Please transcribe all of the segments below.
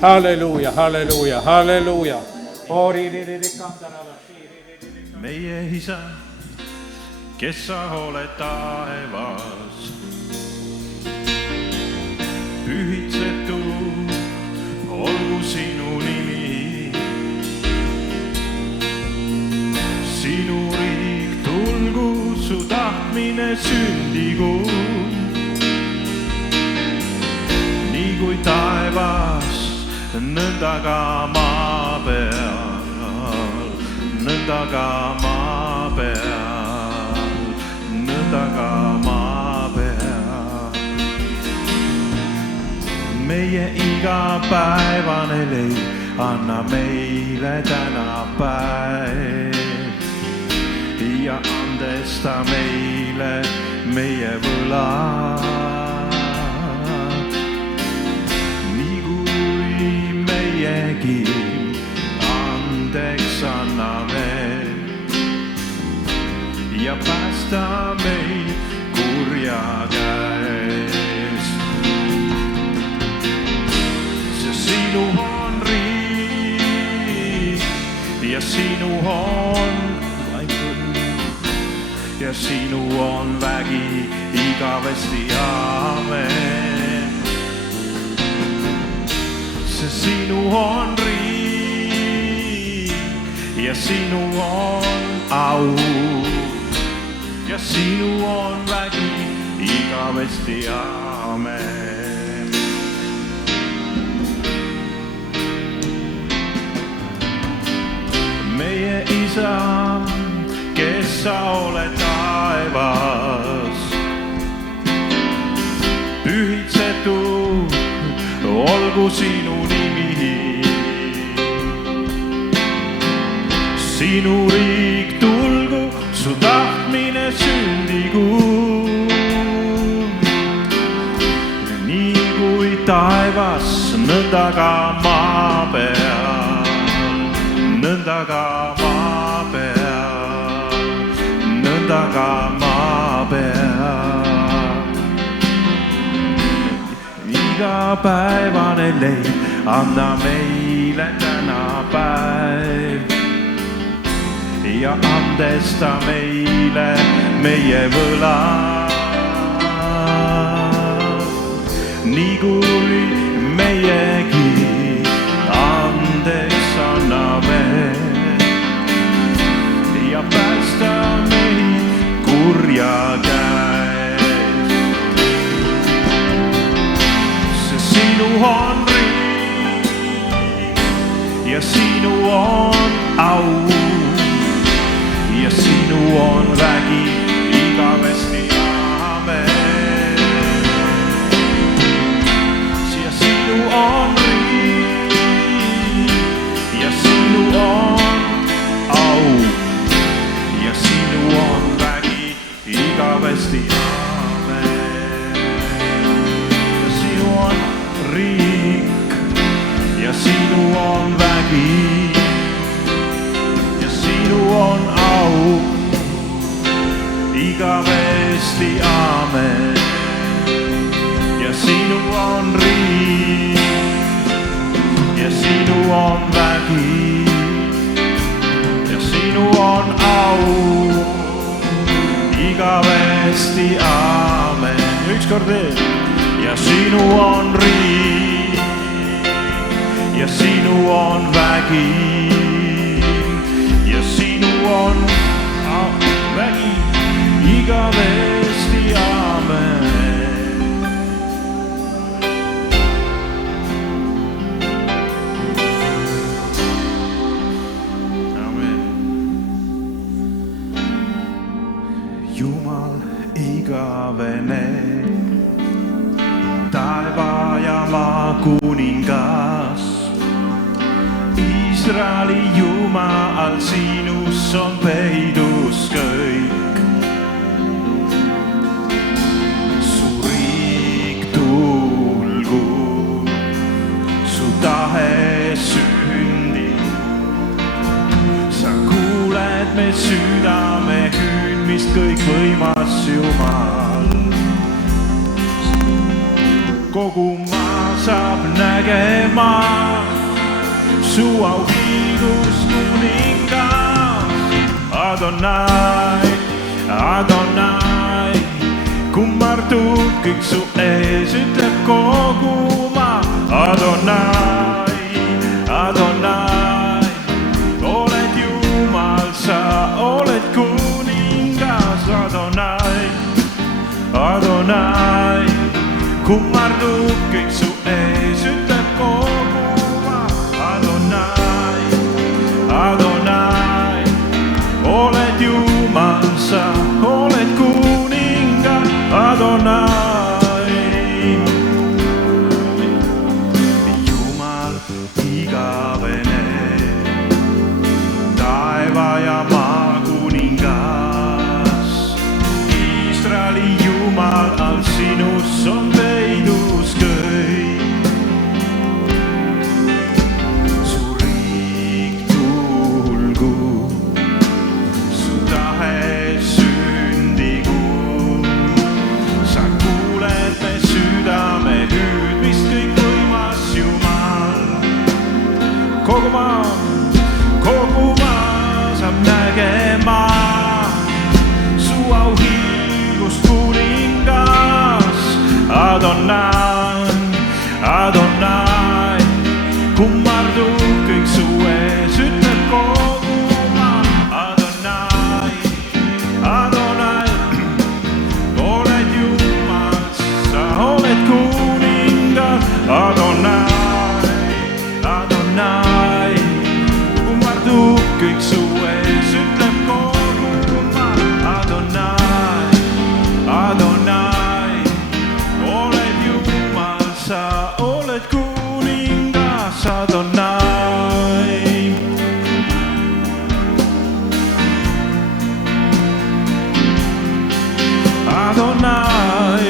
Halleluja, halleluja, halleluja. Meie Isa, kes sa oled taevas, pühitsetud olgu sinu nimi. Sinu riik tulgu, su tahtmine sündigu, nii kui taevas, nõnda ka maa peal, nõnda ka maa peal, nõnda ka maa peal. Meie igapäevane leib anna meile täna päev ja andesta meile meie võlad, nii kui meiegi andeks anname, ja päästa meid kurja käest. See sinu on riik ja sinu on ja sinu on vägi igavesti, aamen. See sinu on riik ja sinu on au ja sinu on vägi igavesti, aamen. Meie Isa, kes sa oled taevas, pühitsetud olgu sinu nimi. Sinu riik tulgu, su tahtmine sündigu, nii kui taevas, nõnda ka maa peal, nõnda ka maa peal, nõnda ka maa peal. Igapäevane leib anna meile täna päev ja andesta meile meie võlad, nii kui meiegi andeks anname, ja päästa meid kurja käest. See sinu on riik ja sinu on au ja sinu on vägi igavesti, aamen. Ja sinu on riik ja sinu on au ja sinu on vägi igavesti, aamen. Ja sinu on riik ja sinu on vägi ja sinu on au igavesti, aamen. Ja sinu on riik ja sinu on vägi ja sinu on au igavesti, aamen. Ükskord veel. Ja sinu on riik ja sinu on vägi ja sinu on vägi igavesti, aamen. Amen. Jumal igavene, taeva ja maa kuningas, Iisraeli Jumal, sinus on peidus kõik. Su riik tulgu, su tahe sündib. Sa kuuled me südame hüüdmist, kõikvõimas Jumal. kogu maa saab nägema su auhiilust kuningas. Adonai, Adonai, kummardub kõik su ees, ütleb kogu maa. Adonai, Adonai, oled Jumal, sa oled kuningas. Adonai, Adonai, kummardub kõik su ees, ütleb kogu maa. Adonai, Adonai, oled Jumal, sa oled kuningas. Adonai, Jumal igavene, taeva ja maa kuningas. Iisraeli Jumal, all sinus on peidus kõik. Su riik tulgu, su tahe sündigu. Sa kuuled me südame hüüdmist, kõik võimas Jumal. Kogu maa saab nägema su auhiilust kuningas. Adonai, Adonai, kummardub kõik su ees, ütleb kogu maa. Adonai, Adonai, oled Jumal, sa oled kuningas. Adonai, Adonai, kummardub kõik su ees, ütleb kogu maa. Adonai, Adonai, oled Jumal, sa oled kuningas. Adonai, Adonai,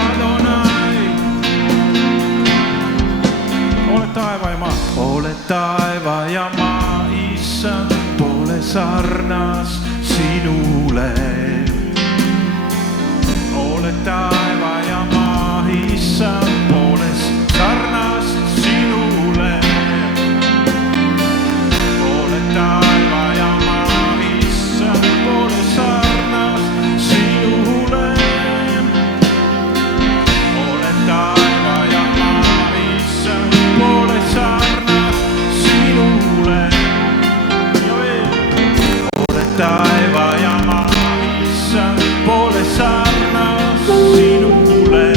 Adonai, oled taeva ja maa, oled taeva ja maa, issand, pole sarnas sinule. Oled taeva ja maa, issand, pole sarnas sinule. Oled taeva ja maa, issand, pole sarnas sinule. Oled taeva ja maa, issand, pole sarnas sinule. Oled taeva ja maa, issand, pole sarnas sinule.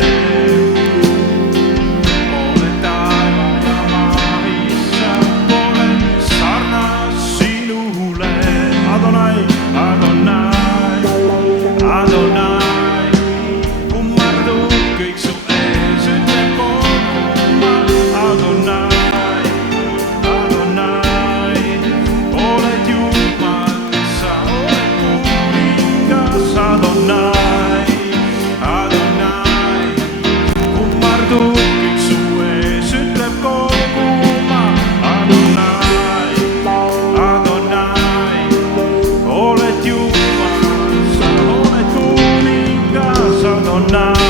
Oled taeva ja maa, issand, pole sarnas sinule. Adonai, Adonai, Adonai, kummardub kõik su ees, ütleb kogu maa. Adonai, Adonai, oled Jumal, sa oled kuningas. Adonai, Adonai, kummardub kõik su ees, ütleb kogu maa. Adonai, Adonai, oled Jumal, sa oled kuningas. Adonai.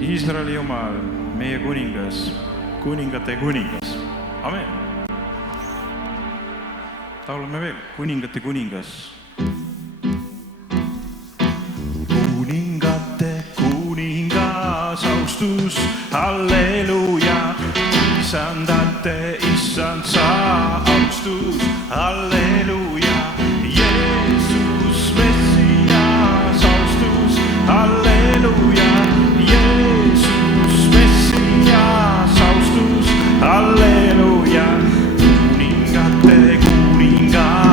Iisraeli Jumal, meie kuningas, kuningate kuningas. Amen. Laulame veel, kuningate kuningas. Kuningate kuningas, austus, halleluuja. Isandate, issand sa, austus, halleluuja. Jeesus, Messias, austus, halleluuja. Jeesus, Messias, austus, halleluuja. Kuningate kuningas.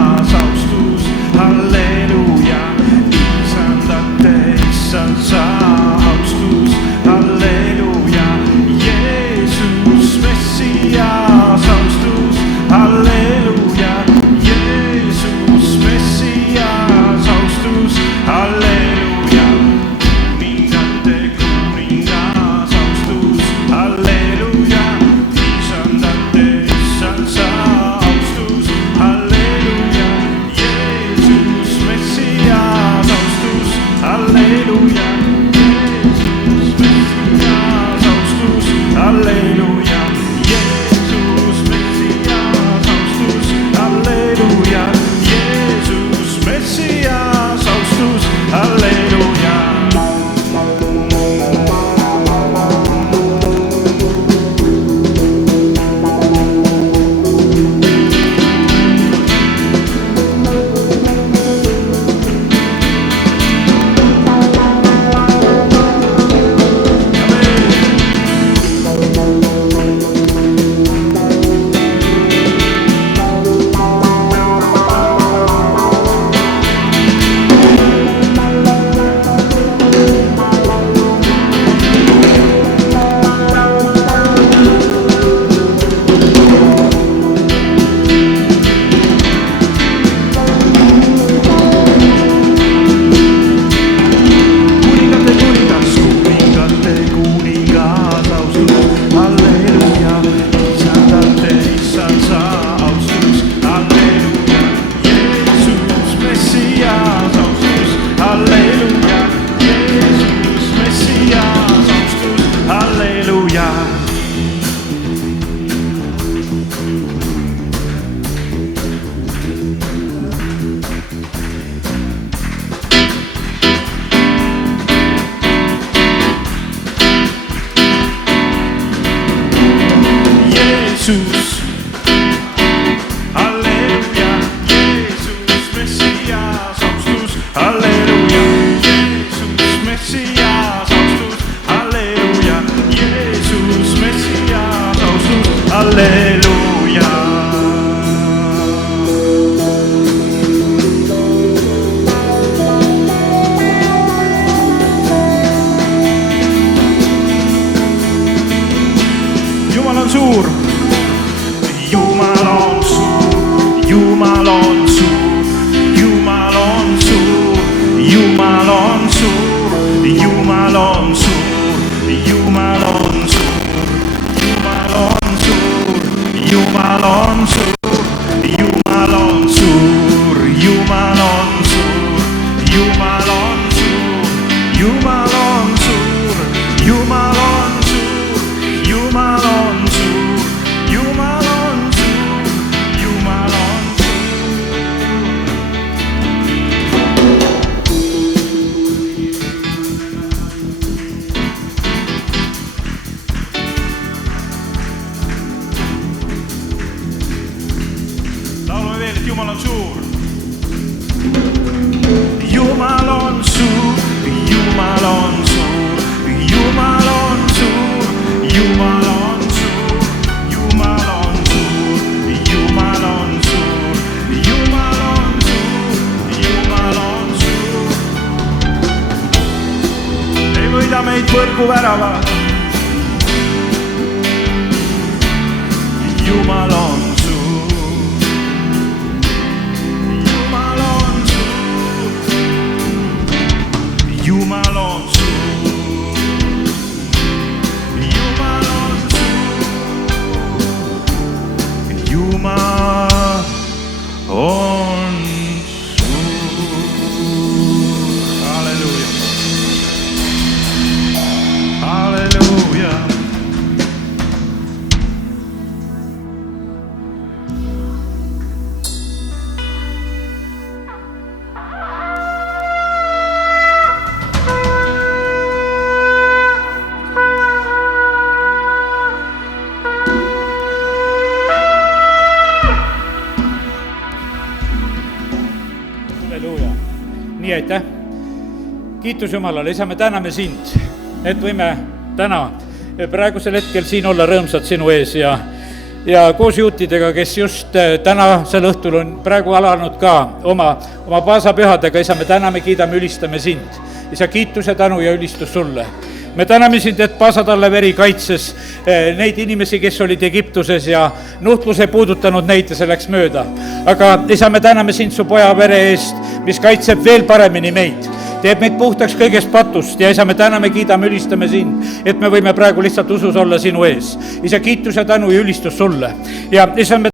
on suur, Jumal on suur, Jumal on suur, Jumal on suur, Jumal on suur, Jumal on suur, Jumal on suur, Jumal on laulame veel, et Jumal on suur. Jumal on suur, Jumal on suur, Jumal on suur, Jumal on suur, Jumal on suur, Jumal on suur, Jumal on suur, Jumal on suur. ei võida meid võrguväravad. Jumal on suur, Jumal on suur, Jumal on suur, Jumal on suur, Jumal on suur. Halleluuja, halleluuja. Halleluuja. Nii, aitäh. Kiitus Jumalale, Isa, me täname sind, et võime täna praegusel hetkel siin olla rõõmsad sinu ees ja koos juutidega, kes just tänasel õhtul on praegu alanud ka oma paasapühadega. Isa, me täname, kiidame, ülistame sind. Isa, kiitus ja tänu ja ülistus sulle. Me täname sind, et paasatalle veri kaitses neid inimesi, kes olid Egiptuses ja nuhtlus ei puudutanud neid ja see läks mööda. Aga Isa, me täname sind su poja vere eest, mis kaitseb veel paremini meid, teeb meid puhtaks kõigest patust ja Isa, me täname, kiidame, ülistame sind, et me võime praegu lihtsalt usus olla sinu ees. Isa, kiitus ja tänu ja ülistus sulle ja Isa, me